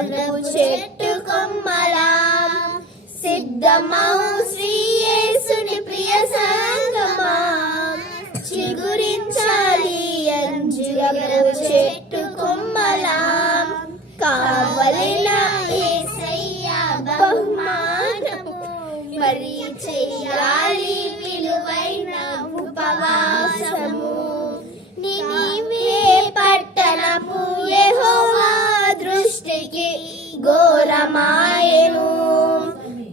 చెట్టు కొమ్మలా సిద్ధమౌ శ్రీ యేసుని ప్రియ సంగమా చిగురించాలి అంజూరపు చెట్టు కొమ్మలా కావలిన యేసయ్య బహుమానము మరి చెయ్యాలి విలువైన ఉపవాసము నినివే పట్టణపు యెహోవా దృష్టికి ఘోరమాయెను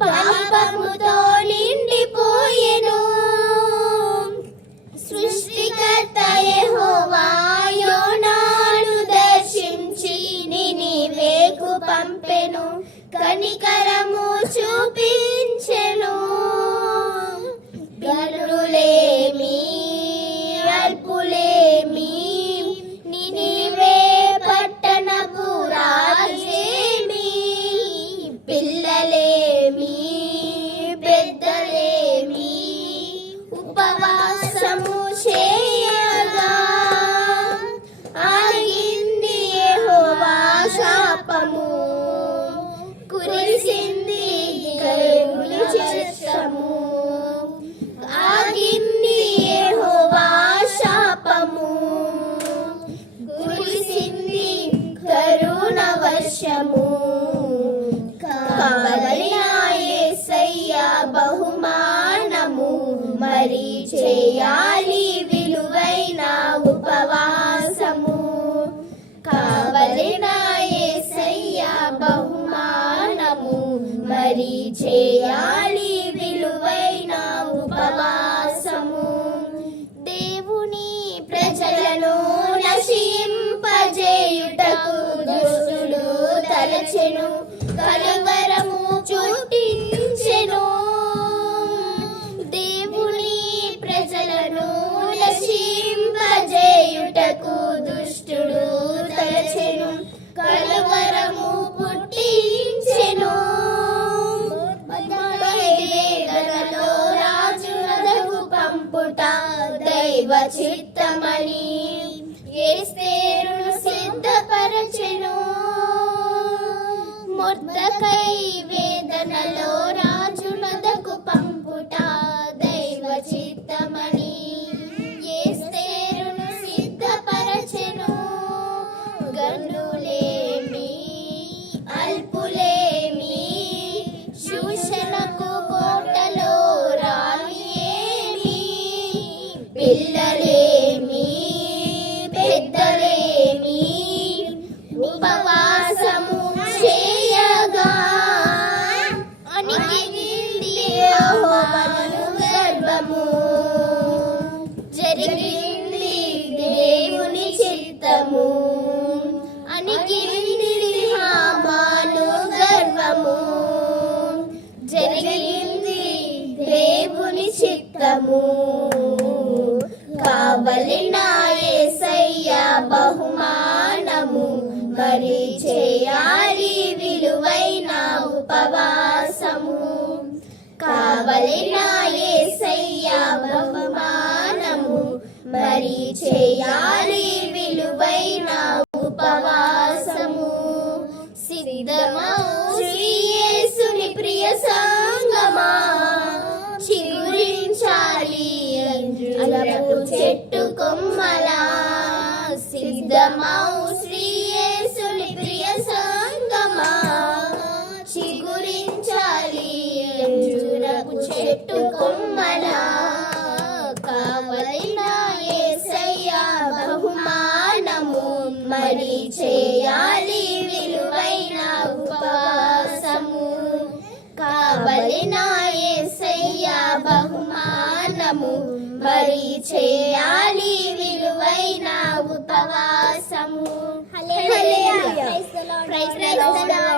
పాపముతో నిండిపోయెను సృష్టికర్త యెహోవా యోనాను దర్శించి నినివేకు పంపెను కనికరము చూపించెను గనులేమి అల్పులేమి నినివే పట్టణపు రాజేమి పిల్లలేమి పెద్దలేమి ఉపవాసము చేయగా ఆగింది యెహోవా శాపము కురిసింది దేవుని వర్షము ఆగింది యెహోవా శాపము కురిసింది కరుణ వర్షము కావలిన యేసయ్య బహుమానము మరి చేయాలి విలువైన ఉపవాసము కావలిన యేసయ్య బహుమానము మరి చేయాలి విలువైన ఉపవాసము దేవుని ప్రజలను నశింపజేయుటకు దుష్టుడు తలచెను కలవరము చుట్టించెను దేవుని ప్రజలను నశింపజేయుటకు దుష్టుడు తలచెను కలవరము పుట్టించెను వేదనలో రాజునకు పంపుట దైవ చిత్తమని ఎస్తేరును సిద్ధపరచెను మొర్దెకై వేదనలో రాజునకు పంపుట దైవ చిత్తమని ఎస్తేరును సిద్ధపరచెను గనులేమి అల్పులేమి శూషణకు కోటలో రానియేమి పిల్లలేమి పెద్దలేమి ఉపవాసము చేయగా అణిగింది యెహోవాను గర్వము జరిగింది దేవుని చిత్తము అణిగింది హామాను గర్వము జరిగింది దేవుని చిత్తము కావలిన యేసయ్య బహుమానము మరి చేయాలి విలువైన ఉపవాసము కావలిన యేసయ్య బహుమానము మరి చేయాలి విలువైన ఉపవాసము సిద్ధమౌ శ్రీ యేసుని ప్రియ సంగమా చిగురించాలి అంజూరపు చెట్టు కొమ్మలా సిద్ధమౌ శ్రీ యేసుని ప్రియ సంగమా చిగురించాలి అంజూరపు చెట్టు కొమ్మలా కావలిన యేసయ్య బహుమానము మరి చేయాలి విలువైన ఉపవాసము కావలిన యేసయ్య బహుమానము మరి చేయాలి విలువైన ఉపవాసము హల్లెలూయా ప్రైజ్ ది లార్డ్